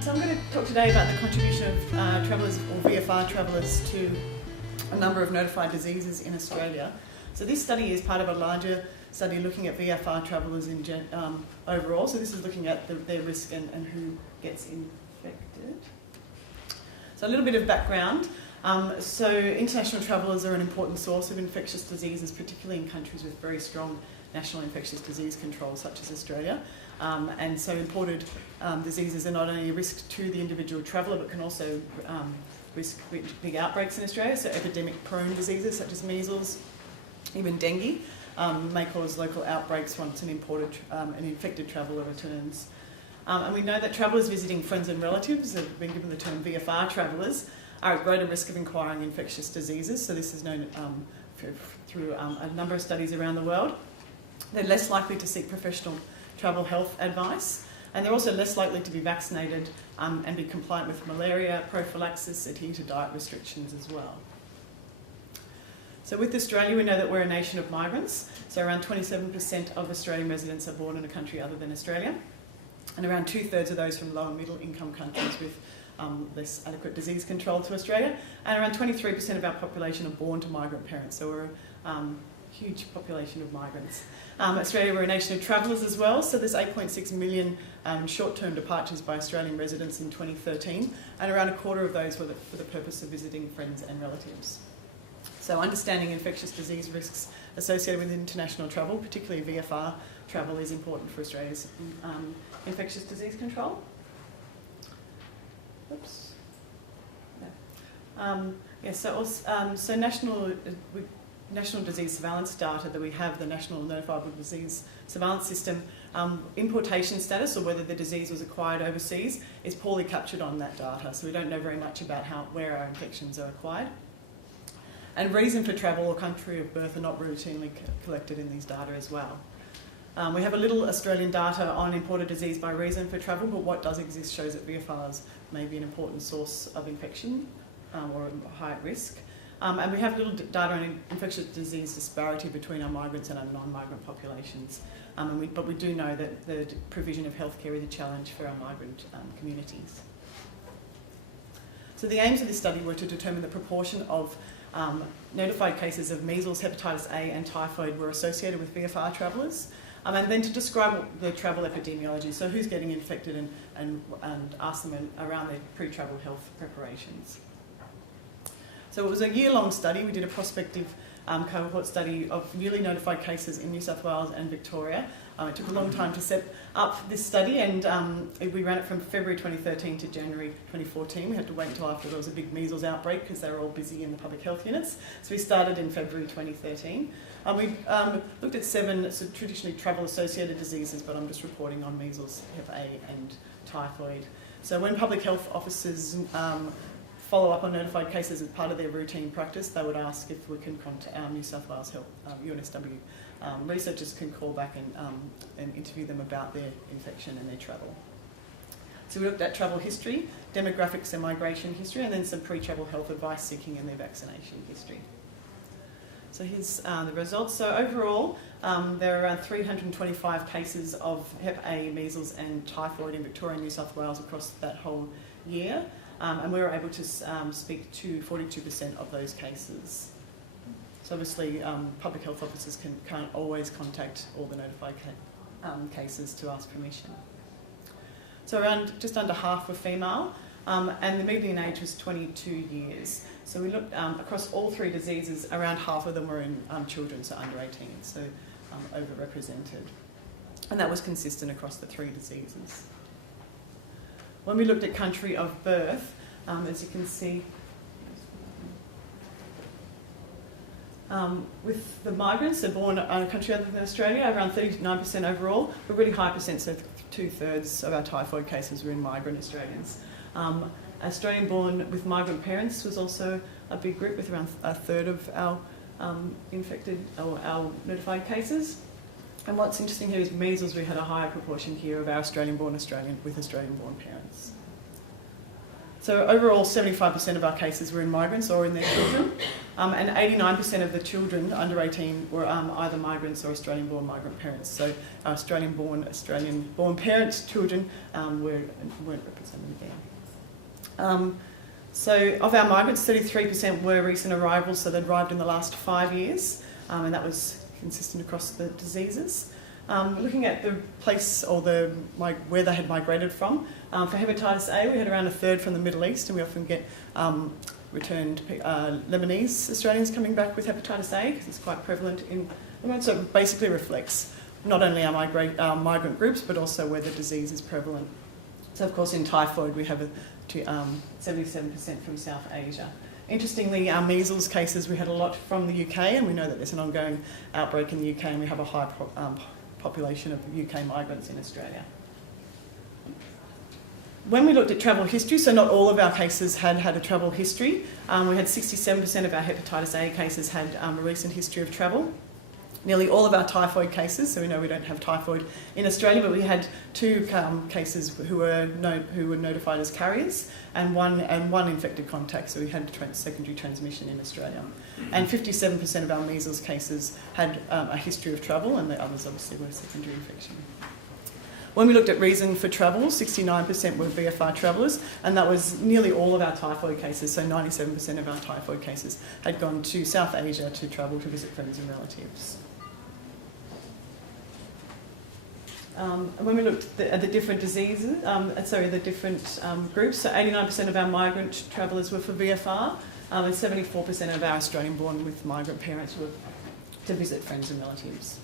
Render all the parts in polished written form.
So I'm going to talk today about the contribution of travellers or VFR travellers to a number of notified diseases in Australia. So this study is part of a larger study looking at VFR travellers overall. So this is looking at their risk and who gets infected. So a little bit of background. So international travellers are an important source of infectious diseases, particularly in countries with very strong national infectious disease control, such as Australia. And so imported diseases are not only a risk to the individual traveller, but can also risk big outbreaks in Australia. So epidemic-prone diseases such as measles, even dengue, may cause local outbreaks once an infected traveller returns. And we know that travellers visiting friends and relatives have been given the term VFR travellers are at greater risk of acquiring infectious diseases. So this is known through a number of studies around the world. They're less likely to seek professional travel health advice, and they're also less likely to be vaccinated and be compliant with malaria prophylaxis, adhere to diet restrictions as well. So with Australia, we know that we're a nation of migrants. So around 27% of Australian residents are born in a country other than Australia, and around 2/3 of those from low and middle income countries with less adequate disease control to Australia, and around 23% of our population are born to migrant parents. So we're a huge population of migrants. Australia, we're a nation of travellers as well, so there's 8.6 million short-term departures by Australian residents in 2013, and around a quarter of those were for the purpose of visiting friends and relatives. So understanding infectious disease risks associated with international travel, particularly VFR travel, is important for Australia's infectious disease control. Oops. No. So national disease surveillance data that we have, the National Notifiable Disease Surveillance System, importation status, or whether the disease was acquired overseas, is poorly captured on that data. So we don't know very much about where our infections are acquired. And reason for travel or country of birth are not routinely collected in these data as well. We have a little Australian data on imported disease by reason for travel, but what does exist shows that VFRs may be an important source of infection or high at risk. And we have little data on infectious disease disparity between our migrants and our non-migrant populations. But we do know that the provision of healthcare is a challenge for our migrant communities. So the aims of this study were to determine the proportion of notified cases of measles, hepatitis A and typhoid were associated with VFR travellers, and then to describe the travel epidemiology, so who's getting infected and ask them around their pre-travel health preparations. So it was a year-long study. We did a prospective cohort study of newly notified cases in New South Wales and Victoria. It took a long time to set up this study, and we ran it from February 2013 to January 2014. We had to wait until after there was a big measles outbreak because they were all busy in the public health units. So we started in February 2013. We looked at 7 traditionally travel-associated diseases, but I'm just reporting on measles, Hep A and typhoid. So when public health officers follow up on notified cases as part of their routine practice, they would ask if we can contact our New South Wales Health, UNSW researchers can call back and interview them about their infection and their travel. So we looked at travel history, demographics and migration history, and then some pre-travel health advice seeking and their vaccination history. So here's the results. So overall, there are around 325 cases of Hep A, measles and typhoid in Victoria and New South Wales across that whole year. And we were able to speak to 42% of those cases. So obviously, public health officers can't always contact all the notified cases to ask permission. So around just under half were female, and the median age was 22 years. So we looked across all 3 diseases, around half of them were in children, so under 18, so overrepresented. And that was consistent across the 3 diseases. When we looked at country of birth, as you can see, with the migrants, they're born in a country other than Australia, around 39% overall, but really high percent, so 2/3 of our typhoid cases were in migrant Australians. Australian born with migrant parents was also a big group, with around 1/3 of our infected or our notified cases. And what's interesting here is measles, we had a higher proportion here of our Australian-born with Australian-born parents. So overall, 75% of our cases were in migrants or in their children. and 89% of the children under 18 were either migrants or Australian-born migrant parents. So our Australian-born parents' children weren't represented there. So of our migrants, 33% were recent arrivals, so they'd arrived in the last 5 years, and that was consistent across the diseases. Looking at the place or where they had migrated from, for hepatitis A, we had around a third from the Middle East, and we often get returned Lebanese Australians coming back with hepatitis A because it's quite prevalent in the world. So it basically reflects not only our migrant groups, but also where the disease is prevalent. So of course in typhoid we have 77% from South Asia. Interestingly, our measles cases, we had a lot from the UK, and we know that there's an ongoing outbreak in the UK, and we have a high population of UK migrants in Australia. When we looked at travel history, so not all of our cases had a travel history. We had 67% of our hepatitis A cases had a recent history of travel. Nearly all of our typhoid cases, so we know we don't have typhoid in Australia, but we had 2 cases who were notified as carriers, and one infected contact, so we had secondary transmission in Australia. And 57% of our measles cases had a history of travel, and the others obviously were secondary infection. When we looked at reason for travel, 69% were VFR travellers, and that was nearly all of our typhoid cases, so 97% of our typhoid cases had gone to South Asia to travel to visit friends and relatives. When we looked at the different diseases, the different groups, so 89% of our migrant travellers were for VFR, and 74% of our Australian-born with migrant parents were to visit friends and relatives.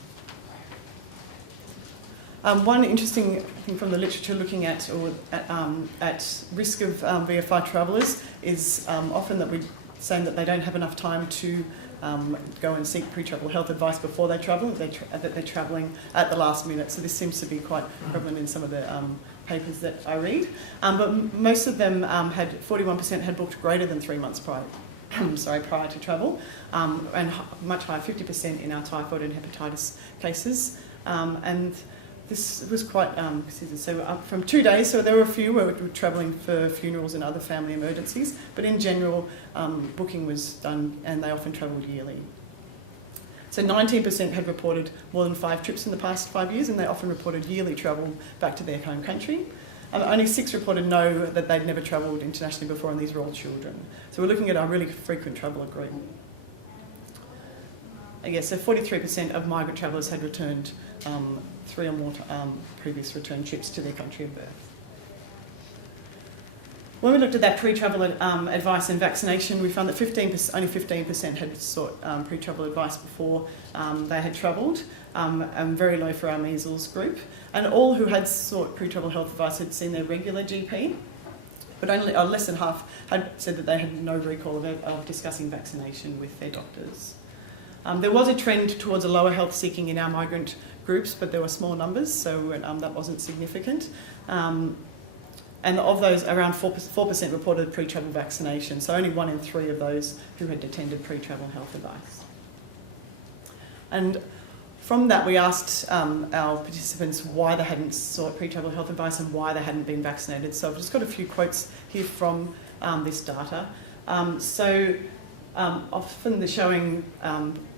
One interesting thing from the literature looking at risk of VFR travellers is often that we're saying that they don't have enough time to go and seek pre-travel health advice before they travel, that they're travelling at the last minute. So this seems to be quite prevalent in some of the papers that I read. But most of them 41% had booked greater than 3 months prior to travel, and much higher, 50% in our typhoid and hepatitis cases. And this was quite consistent. So up from 2 days, so there were a few who were travelling for funerals and other family emergencies, but in general, booking was done, and they often travelled yearly. So 19% had reported more than 5 trips in the past 5 years, and they often reported yearly travel back to their home country. Only 6 reported no, that they'd never travelled internationally before, and these were all children. So we're looking at our really frequent traveller group. So 43% of migrant travellers had returned 3 or more previous return trips to their country of birth. When we looked at that pre-travel advice and vaccination, we found that only 15% had sought pre-travel advice before they had travelled, and very low for our measles group. And all who had sought pre-travel health advice had seen their regular GP, but only less than half had said that they had no recall of discussing vaccination with their doctors. There was a trend towards a lower health seeking in our migrant groups, but there were small numbers, so that wasn't significant. And of those, around 4% reported pre-travel vaccination, so only 1 in 3 of those who had attended pre-travel health advice. And from that, we asked our participants why they hadn't sought pre-travel health advice and why they hadn't been vaccinated. So I've just got a few quotes here from this data. Often they're showing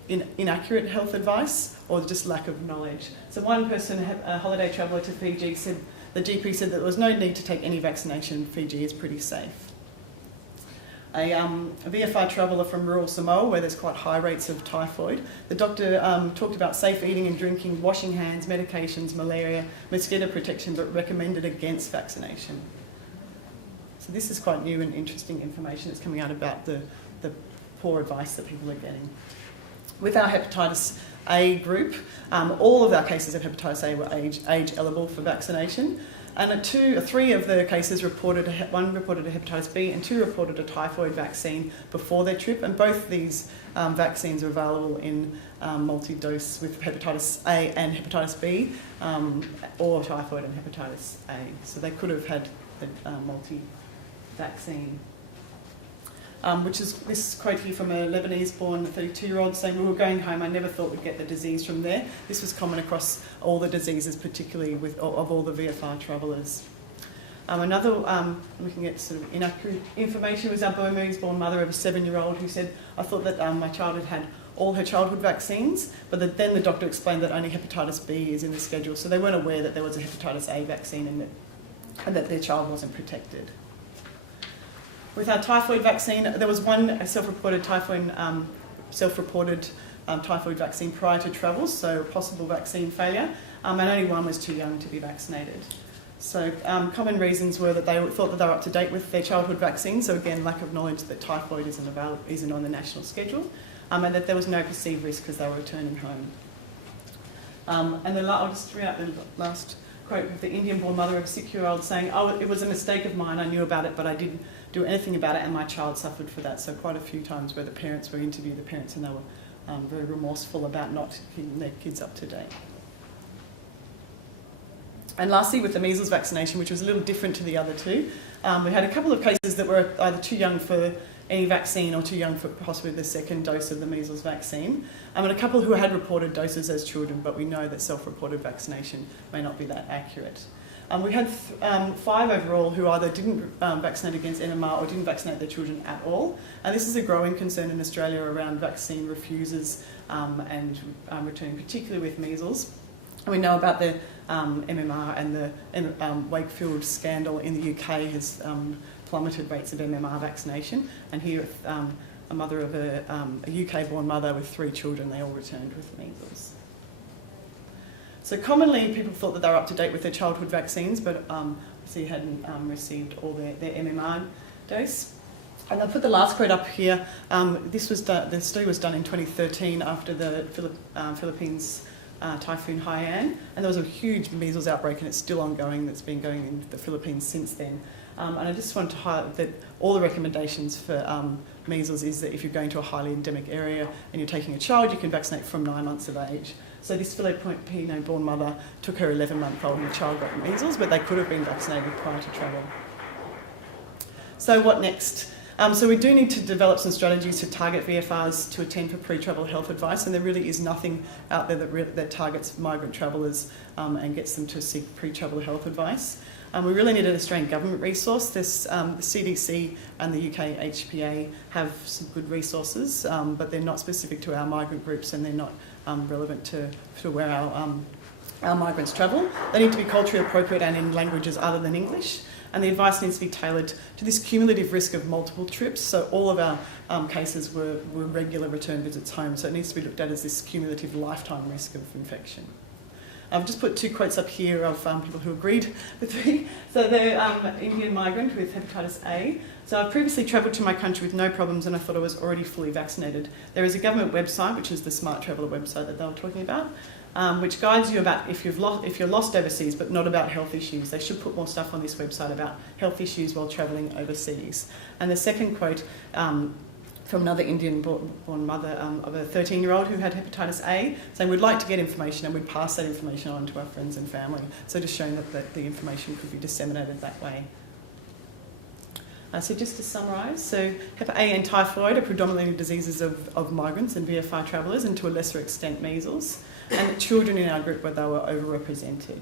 inaccurate health advice or just lack of knowledge. So one person, a holiday traveller to Fiji, said the GP said that there was no need to take any vaccination. Fiji is pretty safe. A VFR traveller from rural Samoa, where there's quite high rates of typhoid, the doctor talked about safe eating and drinking, washing hands, medications, malaria, mosquito protection, but recommended against vaccination. So this is quite new and interesting information that's coming out about the poor advice that people are getting. With our hepatitis A group, all of our cases of hepatitis A were age eligible for vaccination, and 3 of the cases reported, 1 reported a hepatitis B and 2 reported a typhoid vaccine before their trip, and both these vaccines are available in multi-dose with hepatitis A and hepatitis B, or typhoid and hepatitis A. So they could have had the multi-vaccine. Which is this quote here from a Lebanese-born 32-year-old saying, "We were going home, I never thought we'd get the disease from there." This was common across all the diseases, particularly of all the VFR travellers. Looking at sort of inaccurate information, was our Burmese-born mother of a 7-year-old who said, I thought that my child had all her childhood vaccines, but then the doctor explained that only hepatitis B is in the schedule, so they weren't aware that there was a hepatitis A vaccine and that their child wasn't protected. With our typhoid vaccine, there was one self-reported typhoid vaccine prior to travel, so possible vaccine failure, and only one was too young to be vaccinated. So common reasons were that they thought that they were up to date with their childhood vaccine, so again, lack of knowledge that typhoid isn't on the national schedule, and that there was no perceived risk because they were returning home. I'll just read out the last quote of the Indian-born mother of a 6-year-old saying, "Oh, it was a mistake of mine, I knew about it, but I didn't do anything about it, and my child suffered for that." So quite a few times where the parents were interviewed, and they were very remorseful about not keeping their kids up to date. And lastly, with the measles vaccination, which was a little different to the other two, we had a couple of cases that were either too young for any vaccine or too young for possibly the second dose of the measles vaccine, and a couple who had reported doses as children, but we know that self-reported vaccination may not be that accurate. We had 5 overall who either didn't vaccinate against MMR or didn't vaccinate their children at all. And this is a growing concern in Australia around vaccine refusers and returning, particularly with measles. And we know about the MMR and the Wakefield scandal in the UK has plummeted rates of MMR vaccination. And here, with a mother of a UK-born mother with 3 children, they all returned with measles. So commonly, people thought that they were up to date with their childhood vaccines, but obviously hadn't received all their MMR dose. And I'll put the last quote up here. The study was done in 2013 after the Philippines Typhoon Haiyan, and there was a huge measles outbreak, and it's still ongoing. That's been going in the Philippines since then. And I just wanted to highlight that all the recommendations for measles is that if you're going to a highly endemic area and you're taking a child, you can vaccinate from 9 months of age. So this Filipino-born mother took her 11-month-old and the child got measles, but they could have been vaccinated prior to travel. So what next? So we do need to develop some strategies to target VFRs to attend for pre-travel health advice, and there really is nothing out there that targets migrant travellers and gets them to seek pre-travel health advice. We really need an Australian government resource. The CDC and the UK HPA have some good resources, but they're not specific to our migrant groups, and they're not relevant to where our migrants travel. They need to be culturally appropriate and in languages other than English. And the advice needs to be tailored to this cumulative risk of multiple trips. So all of our cases were regular return visits home. So it needs to be looked at as this cumulative lifetime risk of infection. I've just put 2 quotes up here of people who agreed with me. So they're Indian migrant with hepatitis A. So I've previously travelled to my country with no problems, and I thought I was already fully vaccinated. There is a government website, which is the Smart Traveller website that they were talking about, which guides you about if you're lost overseas, but not about health issues. They should put more stuff on this website about health issues while travelling overseas. And the second quote from another Indian-born mother of a 13-year-old who had hepatitis A, saying we'd like to get information and we'd pass that information on to our friends and family. So just showing that the information could be disseminated that way. So just to summarise, so Hep A and typhoid are predominantly diseases of migrants and VFR travellers, and to a lesser extent measles, and children in our group where they were overrepresented.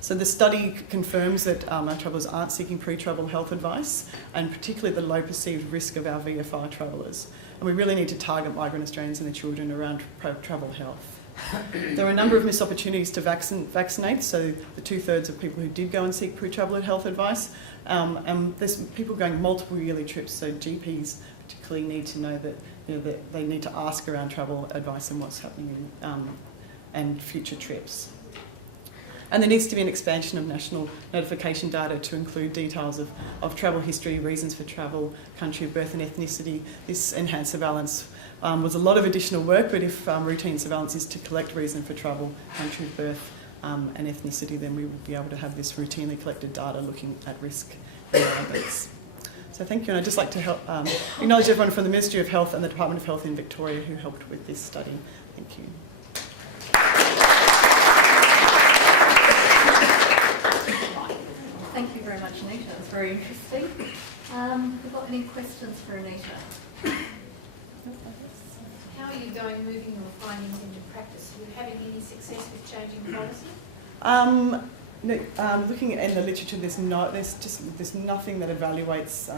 So the study confirms that our travellers aren't seeking pre-travel health advice, and particularly the low perceived risk of our VFR travellers. And we really need to target migrant Australians and their children around travel health. There were a number of missed opportunities to vaccinate, so the 2/3 of people who did go and seek pre-travel health advice, and there's people going multiple yearly trips, so GPs particularly need to know that, that they need to ask around travel advice and what's happening and future trips. And there needs to be an expansion of national notification data to include details of travel history, reasons for travel, country of birth and ethnicity. This enhanced surveillance was a lot of additional work, but if routine surveillance is to collect reason for travel, country of birth and ethnicity, then we would be able to have this routinely collected data looking at risk in migrants. So thank you, and I'd just like to acknowledge everyone from the Ministry of Health and the Department of Health in Victoria who helped with this study. Thank you. Thank you very much, Anita. It was very interesting. Have you got any questions for Anita? How are you moving your findings into practice? Are you having any success with changing policy? No, looking in the literature, there's nothing that evaluates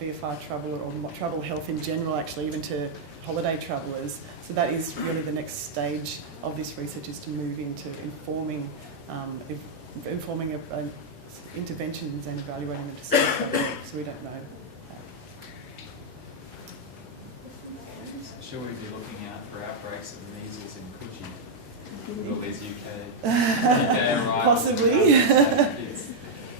VFR travel or travel health in general, actually, even to holiday travellers. So that is really the next stage of this research, is to move into informing interventions and evaluating the disease. So we don't know. Should we be looking out for outbreaks of measles in Coogee? With all these UK arrivals? Possibly. Kids.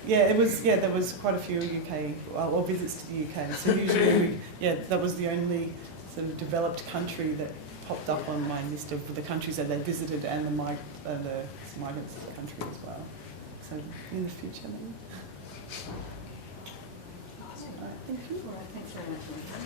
Yeah, there was quite a few UK or visits to the UK. So usually, that was the only sort of developed country that popped up on my list of the countries that they visited, and the migrants to the country as well. So in the future, maybe. Thank you. All right, thanks very much, Lisa.